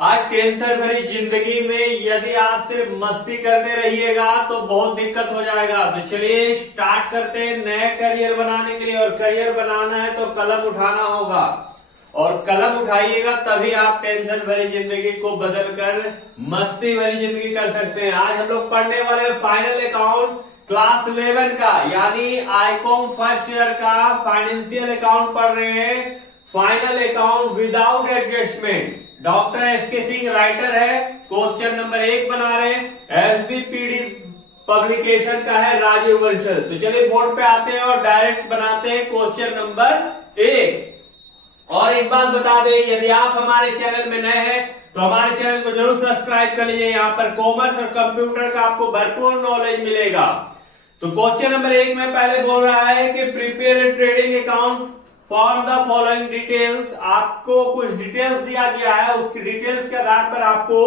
आज टेंशन भरी जिंदगी में यदि आप सिर्फ मस्ती करते रहिएगा तो बहुत दिक्कत हो जाएगा। तो चलिए स्टार्ट करते हैं नए करियर बनाने के लिए। और करियर बनाना है तो कलम उठाना होगा, और कलम उठाइएगा तभी आप टेंशन भरी जिंदगी को बदलकर मस्ती भरी जिंदगी कर सकते हैं। आज हम लोग पढ़ने वाले हैं फाइनल अकाउंट क्लास 11 का, यानी आईकॉम फर्स्ट ईयर का फाइनेंशियल अकाउंट पढ़ रहे हैं। Final account without adjustment. Doctor SK Singh writer है। क्वेश्चन नंबर 1 बना रहे हैं। एसबीपीडी पब्लिकेशन का है, राजीव बंसल। तो चलिए बोर्ड पे आते हैं और डायरेक्ट बनाते हैं क्वेश्चन नंबर 1। और एक बात बता दें, यदि आप हमारे चैनल में नए हैं तो हमारे चैनल को जरूर सब्सक्राइब कर लीजिए। यहाँ पर कॉमर्स और कंप्यूटर का आपको भरपूर नॉलेज मिलेगा। तो क्वेश्चन नंबर 1 में पहले बोल रहा है कि prepare trading account for the following details. आपको कुछ डिटेल्स दिया गया है, उसकी डिटेल्स के आधार पर आपको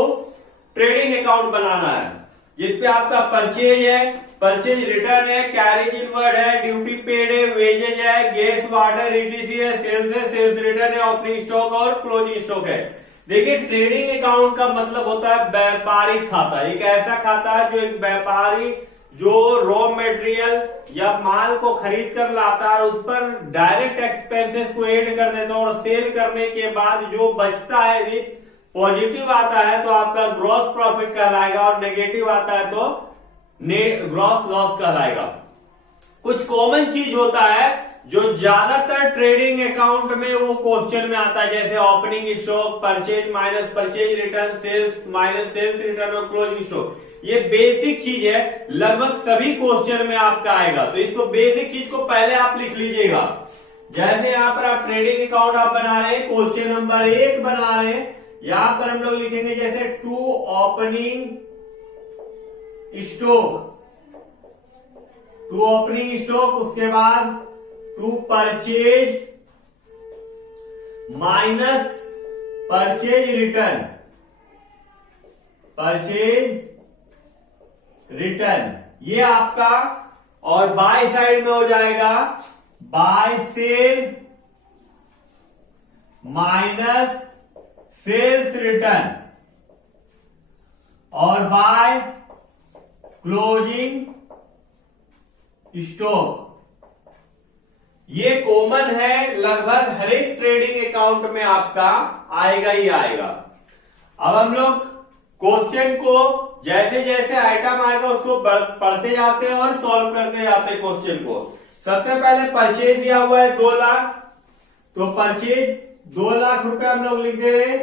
ट्रेडिंग अकाउंट बनाना है, जिसपे आपका परचेज है, परचेज रिटर्न है, कैरेज इनवर्ड है, ड्यूटी पेड है, वेजेज है, गैस वाटर ईटीसी है, सेल्स रिटर्न है, ओपनिंग स्टॉक और क्लोजिंग स्टॉक है। देखिए, ट्रेडिंग अकाउंट का मतलब होता है व्यापारिक खाता। एक ऐसा खाता है जो एक व्यापारी जो रॉ मटेरियल या माल को खरीद कर लाता है, उस पर डायरेक्ट एक्सपेंसेस को ऐड कर देता है, और सेल करने के बाद जो बचता है, यदि पॉजिटिव आता है तो आपका ग्रॉस प्रॉफिट कहलाएगा, और नेगेटिव आता है तो ग्रॉस लॉस कहलाएगा। कुछ कॉमन चीज होता है जो ज्यादातर ट्रेडिंग अकाउंट में वो क्वेश्चन में आता है, जैसे opening stock, purchase minus purchase return, sales minus sales return और क्लोजिंग स्टॉक। ये बेसिक चीज है, लगभग सभी क्वेश्चन में आपका आएगा। तो इसको बेसिक चीज को पहले आप लिख लीजिएगा। जैसे यहाँ पर आप ट्रेडिंग अकाउंट आप बना रहे हैं, क्वेश्चन नंबर 1 बना रहे हैं, यहां पर हम लोग लिखेंगे जैसे to opening stock, to opening stock, उसके बाद to purchase minus purchase return, purchase return, ये आपका। और बाय साइड में हो जाएगा by sale minus sales return, और बाय क्लोजिंग स्टॉक। ये कॉमन है, लगभग हर एक ट्रेडिंग अकाउंट में आपका आएगा ही आएगा। अब हम लोग क्वेश्चन को जैसे जैसे आइटम आएगा उसको पढ़ते जाते हैं और सॉल्व करते जाते हैं क्वेश्चन को। सबसे पहले परचेज दिया हुआ है 2 लाख, तो परचेज 2 लाख रुपए हम लोग लिख दे रहे हैं,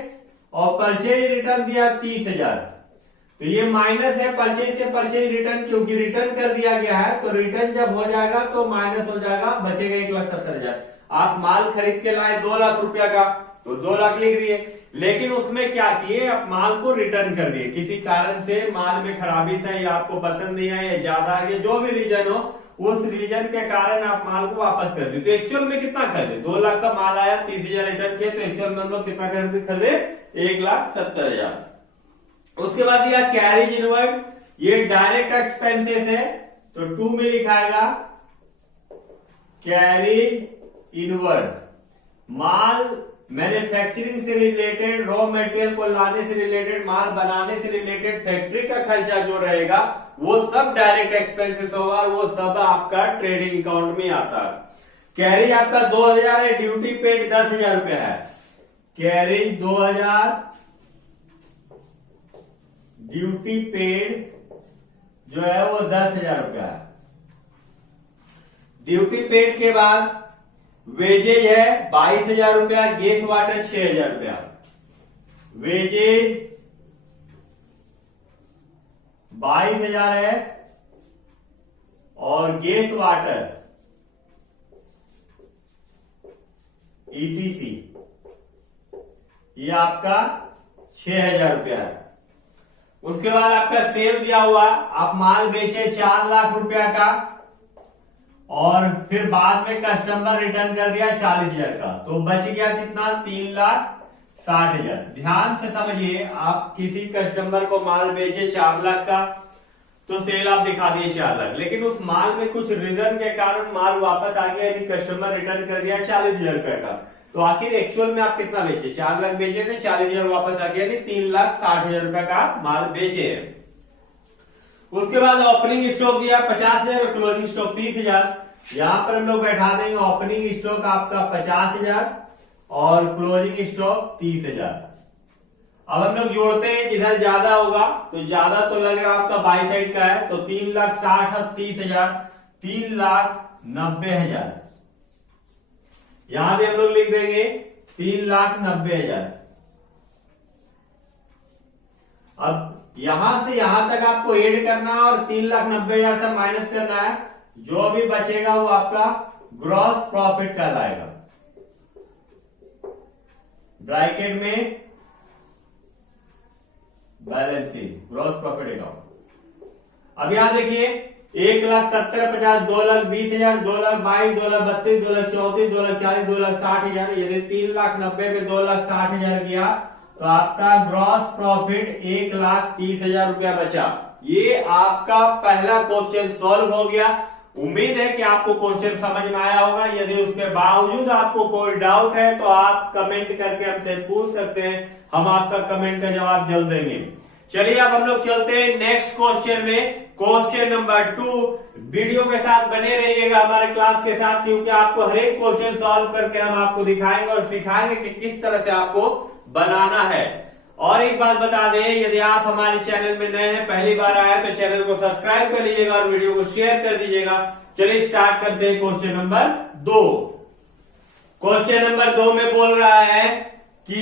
और परचेज रिटर्न दिया 30,000। तो ये माइनस है परचेज से परचेज रिटर्न, क्योंकि रिटर्न कर दिया गया है, तो रिटर्न जब हो जाएगा तो माइनस हो जाएगा, बचेगा 1,70,000। आप माल खरीद के लाए 2 लाख रुपया का, तो 2 लाख लिख दिए, लेकिन उसमें क्या किए, आप माल को रिटर्न कर दिए। किसी कारण से माल में खराबी था, या आपको पसंद नहीं आया, ज्यादा आ गया, जो भी रीजन हो, उस रीजन के कारण आप माल को वापस कर दिए। तो एक्चुअल में कितना खरीदे, 2 लाख का माल आया, 30,000 रिटर्न किए, तो एक्चुअल में हम लोग कितना खरीदे 1,70,000। उसके बाद दिया कैरेज इनवर्ड, ये डायरेक्ट एक्सपेंसेस है, तो 2 में लिखाएगा कैरेज इनवर्ड। माल मैन्युफैक्चरिंग से रिलेटेड, रॉ मटेरियल को लाने से रिलेटेड, माल बनाने से रिलेटेड फैक्ट्री का खर्चा जो रहेगा वो सब डायरेक्ट एक्सपेंसेस होगा, और वो सब आपका ट्रेडिंग अकाउंट में आता है। कैरेज आपका 2,000 है, ड्यूटी पेड 10,000 रुपया है। कैरेज 2,000, ड्यूटी पेड जो है वो 10,000 रुपया है। ड्यूटी पेड के बाद वेजेज है 22,000 रुपया, गैस वाटर 6,000 रुपया। वेजेज 22,000 है, और गैस वाटर ईटीसी ये आपका 6,000 रुपया है। उसके बाद आपका सेल दिया हुआ, आप माल बेचे 4 लाख रुपया का, और फिर बाद में कस्टमर रिटर्न कर दिया 40,000 का, तो बच गया कितना 3,60,000। ध्यान से समझिए, आप किसी कस्टमर को माल बेचे 4 लाख का, तो सेल आप दिखा दिए 4 लाख, लेकिन उस माल में कुछ रीजन के कारण माल वापस आ गया, यानी कस्टमर रिटर्न कर दिया 40,000 रुपए का। तो आखिर एक्चुअल में आप कितना बेचे? 4 लाख बेचे थे, 40,000 वापस आ गया, यानी 3,60,000 रुपए का माल बेचे हैं। उसके बाद ओपनिंग स्टॉक दिया 50,000 और क्लोजिंग स्टॉक 30,000। यहां पर हम लोग बैठा देंगे ओपनिंग स्टॉक आपका 50,000 और क्लोजिंग स्टॉक 30,000। अब हम लोग जोड़ते हैं, जिधर ज्यादा होगा तो ज्यादा तो लग रहा आपका बाई साइड का है, तो 3,60,000 और 30,000, 3,90,000। यहां भी हम लोग लिख देंगे 3,90,000। अब यहां से यहां तक आपको ऐड करना है और 3,90,000 से माइनस करना है। जो भी बचेगा वो आपका ग्रॉस प्रॉफिट कहलाएगा। ब्रैकेट में balance sheet, gross profit account. अब यहां देखिए 1,70,50, 2,20,000, 2,22,000, 2,32,000, 2,34,000, 2,40,000, 2,60,000। यदि 3,90,000 में 2,60,000 किया तो आपका ग्रॉस प्रॉफिट 1,30,000 रुपया बचा। ये आपका पहला क्वेश्चन सॉल्व हो गया। उम्मीद है कि आपको क्वेश्चन समझ में आया होगा। यदि उसके बावजूद आपको कोई डाउट है तो आप कमेंट करके हमसे पूछ सकते हैं, हम आपका कमेंट का जवाब जल्द देंगे। चलिए अब हम लोग चलते हैं नेक्स्ट क्वेश्चन में, क्वेश्चन नंबर 2। वीडियो के साथ बने रहिएगा हमारे क्लास के साथ, क्योंकि आपको हर एक क्वेश्चन सॉल्व करके हम आपको दिखाएंगे और सिखाएंगे कि किस तरह से आपको बनाना है। और एक बात बता दें, यदि आप हमारे चैनल में नए हैं, पहली बार आए तो चैनल को सब्सक्राइब कर लीजिएगा और वीडियो को शेयर कर दीजिएगा। चलिए स्टार्ट करते हैं क्वेश्चन नंबर 2। क्वेश्चन नंबर 2 में बोल रहा है कि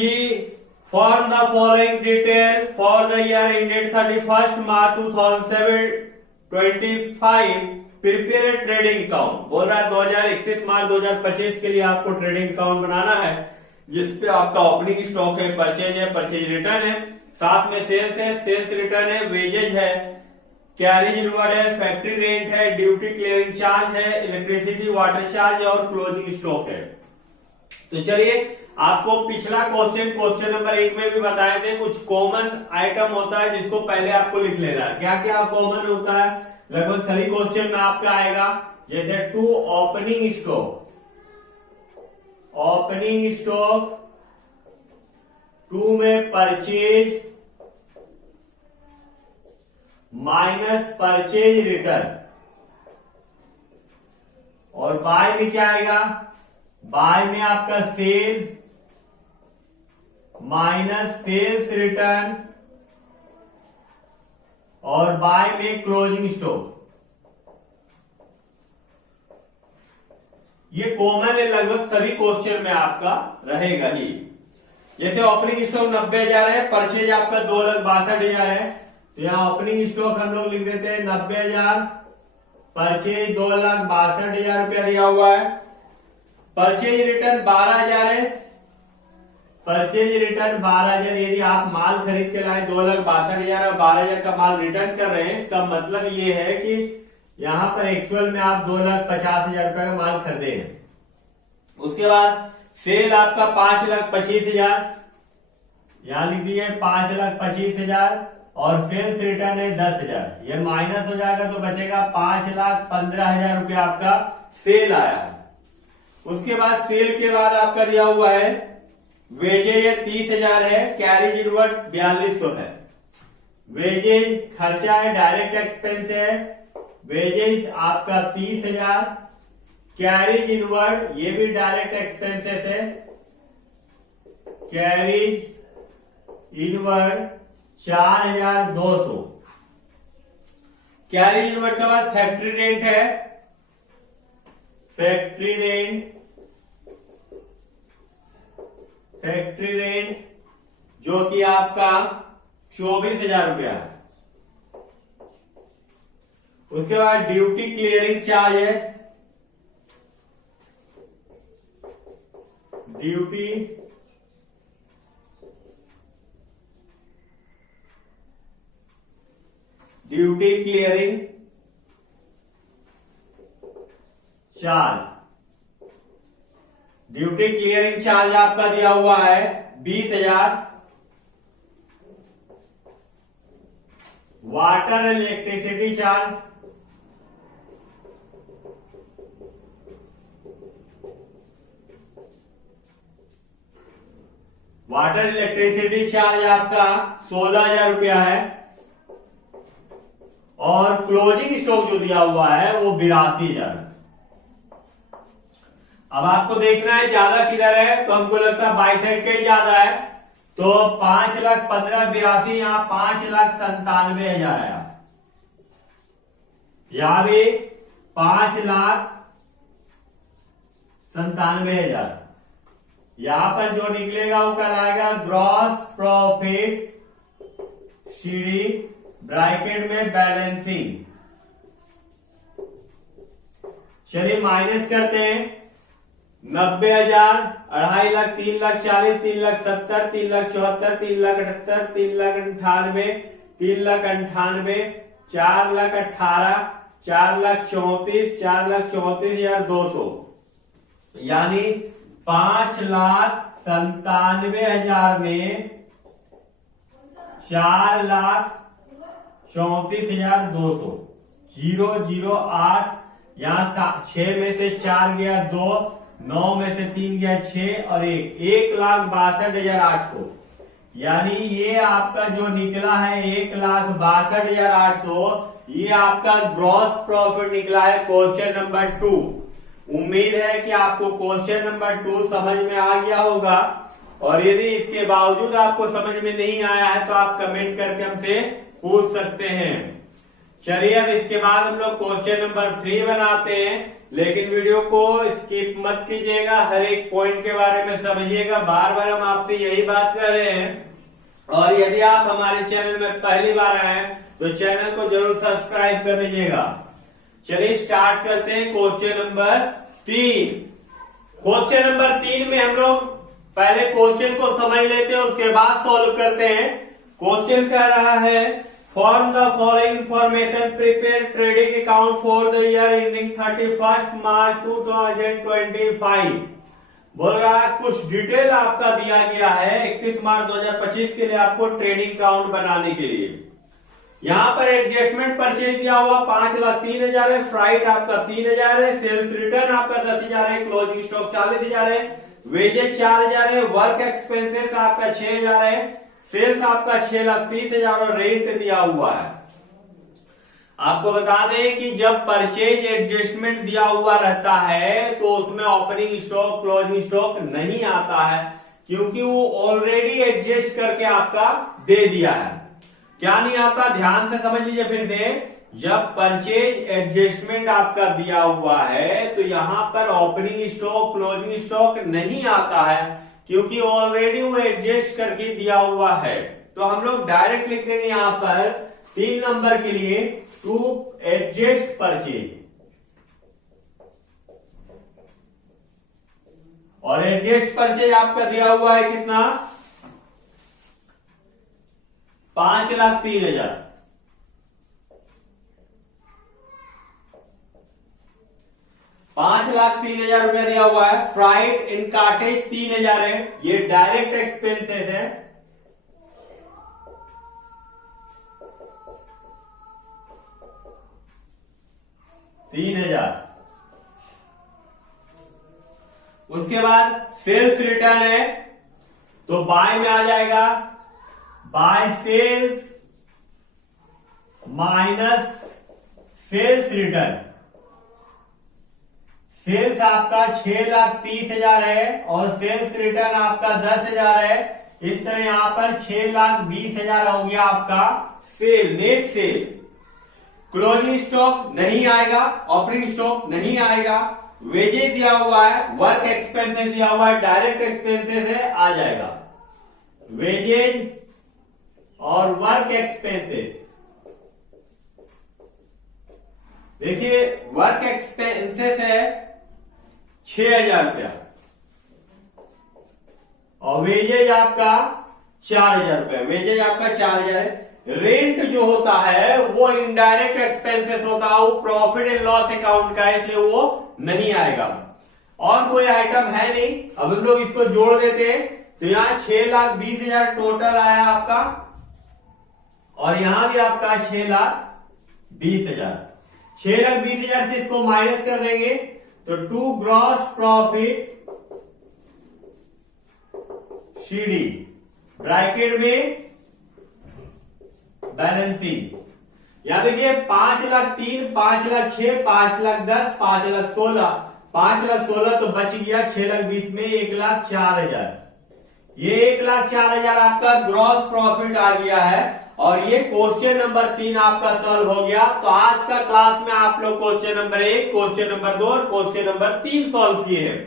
form the following detail for the year ended 31 March 2025, prepare trading account. बोल रहा है 2031 मार्च 2025 के लिए आपको ट्रेडिंग अकाउंट बनाना है, जिसपे आपका ओपनिंग स्टॉक है, परचेज रिटर्न है, साथ में सेल्स है, सेल्स रिटर्न है, वेजेज है, कैरेज इनवर्ड है, फैक्ट्री रेंट है, ड्यूटी क्लियरिंग चार्ज है, इलेक्ट्रिसिटी वाटर चार्ज है और क्लोजिंग स्टॉक है। तो चलिए, आपको पिछला क्वेश्चन नंबर 1 में भी बताए थे, कुछ कॉमन आइटम होता है जिसको पहले आपको लिख लेना है। क्या क्या कॉमन होता है? लगभग सभी क्वेश्चन में आपका आएगा, जैसे टू ओपनिंग स्टॉक, 2 में परचेज माइनस परचेज रिटर्न, और बाय में क्या आएगा? बाय में आपका सेल माइनस सेल्स रिटर्न, और बाय में क्लोजिंग स्टॉक। ये कॉमन है, लगभग सभी क्वेश्चन में आपका रहेगा ही। जैसे ओपनिंग स्टॉक 90,000 है, परचेज आपका 2,62,000 है, तो यहां ओपनिंग स्टॉक हम लोग लिख देते हैं 90,000, परचेज 2,62,000 रुपया दिया हुआ है, परचेज रिटर्न 12,000 है, परचेज रिटर्न 12,000। यदि आप माल खरीद के लाए 2,62,000 और 12,000 का माल रिटर्न कर रहे हैं, इसका मतलब ये है कि यहां पर एक्चुअल में आप 2,50,000 रुपए का माल खरीदे हैं। उसके बाद सेल आपका 5,25,000, यहां लिख दिए 5,25,000, और सेल्स रिटर्न है 10,000। ये माइनस हो जाएगा तो बचेगा 5,15,000 रुपया आपका सेल आया। उसके बाद सेल के बाद आपका दिया हुआ है वेजेज 30,000 है, कैरेज इनवर्ड 4,200 है। वेजेज खर्चा है, डायरेक्ट एक्सपेंस है, वेजेज आपका 30,000, कैरेज इनवर्ड ये भी डायरेक्ट एक्सपेंसेस है, कैरेज इनवर्ड 4,200। कैरेज इनवर्ड के बाद फैक्ट्री रेंट है, फैक्ट्री रेंट जो कि आपका 24,000 रुपया है। उसके बाद ड्यूटी क्लियरिंग चार्ज है, duty clearing charge, duty clearing charge आपका दिया हुआ है 20,000। Water and electricity charge, water electricity charge आपका 16,000 रुपया है और क्लोजिंग स्टॉक जो दिया हुआ है वो 82,000। अब आपको देखना है ज्यादा किधर है, तो हमको लगता है बाई साइड का ही ज्यादा है, तो 5,15,82 यहां 5,97,000 है, यहां भी 5,97,000। यहां पर जो निकलेगा वो कहलाएगा ग्रॉस प्रॉफिट सीडी ब्रैकेट में बैलेंसिंग। चलिए माइनस करते हैं, 90,000, 2.5 लाख, 3,40,000, 3,70,000, 3,74,000, 3,78,000, 3,98,000, 3,98,000, 4,18,000, 4,34,000, 4,34,200, यानी 5,97,000 में 4,34,200, 008, यहां 6 में से 4 गया 2, 9 में से 3 गया 6 और 1,62,800, यानी ये आपका जो निकला है 1,62,800, ये आपका ग्रॉस प्रॉफिट निकला है क्वेश्चन नंबर 2। उम्मीद है कि आपको क्वेश्चन नंबर 2 समझ में आ गया होगा, और यदि इसके बावजूद आपको समझ में नहीं आया है तो आप कमेंट करके हमसे पूछ सकते हैं। चलिए अब इसके बाद हम लोग क्वेश्चन नंबर 3 बनाते हैं, लेकिन वीडियो को स्किप मत कीजिएगा, हर एक पॉइंट के बारे में समझिएगा। बार बार हम आपसे यही बात कर रहे हैं, और यदि आप हमारे चैनल में पहली बार आए हैं तो चैनल को जरूर सब्सक्राइब कर लीजिएगा। चलिए स्टार्ट करते हैं क्वेश्चन नंबर 3। क्वेश्चन नंबर 3 में हम लोग पहले क्वेश्चन को समझ लेते हैं, उसके बाद सॉल्व करते हैं। क्वेश्चन कह रहा है form the following information, prepare trading account for the year ending 31 मार्च 2025। बोल रहा है कुछ डिटेल आपका दिया गया है 31 मार्च 2025 के लिए आपको ट्रेडिंग अकाउंट बनाने के लिए। यहां पर एडजस्टमेंट परचेज दिया हुआ 5,03,000 है, फ्राइट आपका 3,000 है, सेल्स रिटर्न आपका 10,000 है, क्लोजिंग स्टॉक 40,000 है, वेजेज 4,000 है, वर्क एक्सपेंसेस आपका 6,000 है, सेल्स आपका 6,30,000 और रेंट दिया हुआ है। आपको बता दें कि जब परचेज एडजस्टमेंट दिया हुआ रहता है तो उसमें ओपनिंग स्टॉक क्लोजिंग स्टॉक नहीं आता है, क्योंकि वो ऑलरेडी एडजस्ट करके आपका दे दिया है। क्या नहीं आता, ध्यान से समझ लीजिए फिर से। जब परचेज एडजस्टमेंट आपका दिया हुआ है तो यहां पर ओपनिंग स्टॉक क्लोजिंग स्टॉक नहीं आता है, क्योंकि ऑलरेडी वो एडजस्ट करके दिया हुआ है। तो हम लोग डायरेक्ट लिख देंगे यहां पर 3 नंबर के लिए टू एडजस्ट परचेज, और एडजस्ट परचेज आपका दिया हुआ है कितना, 5,03,000। 5,03,000 रुपया दिया हुआ है। फ्राइट इन कार्टेज 3,000 है, ये डायरेक्ट एक्सपेंसेस है। उसके बाद सेल्स रिटर्न है, तो बाय में आ जाएगा by sales minus sales return. Sales आपका 6,30,000 है और सेल्स रिटर्न आपका 10,000 है। इस तरह यहां पर 6,20,000 हो गया आपका sale, net sale. Closing stock नहीं आएगा, ओपनिंग स्टॉक नहीं आएगा, वेजेज दिया हुआ है, वर्क एक्सपेंसेस दिया हुआ है, डायरेक्ट एक्सपेंसेस है, आ जाएगा वेजेज और वर्क एक्सपेंसेस। देखिए वर्क एक्सपेंसेस है 6,000 रुपया और वेजेज आपका 4,000 रुपया, वेजेज आपका 4,000 है। रेंट जो होता है वो इनडायरेक्ट एक्सपेंसेस होता है, वो प्रॉफिट एंड लॉस अकाउंट का है, इसलिए वो नहीं आएगा। और कोई आइटम है नहीं। अब हम लोग इसको जोड़ देते हैं, तो यहां 6,20,000 टोटल आया आपका, और यहां भी आपका 6,20,000। 6,20,000 से इसको माइनस कर देंगे तो to gross profit CD, bracket में बैलेंसिंग। या देखिए 5,03,000, 5,06,000, 5,10,000, 5,16,000, 5,16,000 तो बच गया 6,20,000 में 1,04,000। ये 1,04,000 आपका ग्रॉस प्रॉफिट आ गया है और ये क्वेश्चन नंबर 3 आपका सॉल्व हो गया। तो आज का क्लास में आप लोग क्वेश्चन नंबर 1, क्वेश्चन नंबर 2 और क्वेश्चन नंबर 3 सॉल्व किए हैं।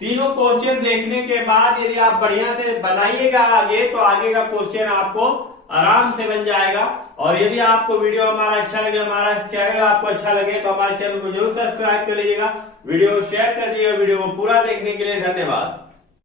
तीनों क्वेश्चन देखने के बाद यदि आप बढ़िया से बनाइएगा आगे, तो आगे का क्वेश्चन आपको आराम से बन जाएगा। और यदि आपको वीडियो हमारा अच्छा लगे, हमारा चैनल आपको अच्छा लगे, तो हमारे चैनल को जरूर सब्सक्राइब कर लीजिएगा, वीडियो शेयर कर दीजिएगा। वीडियो को पूरा देखने के लिए धन्यवाद।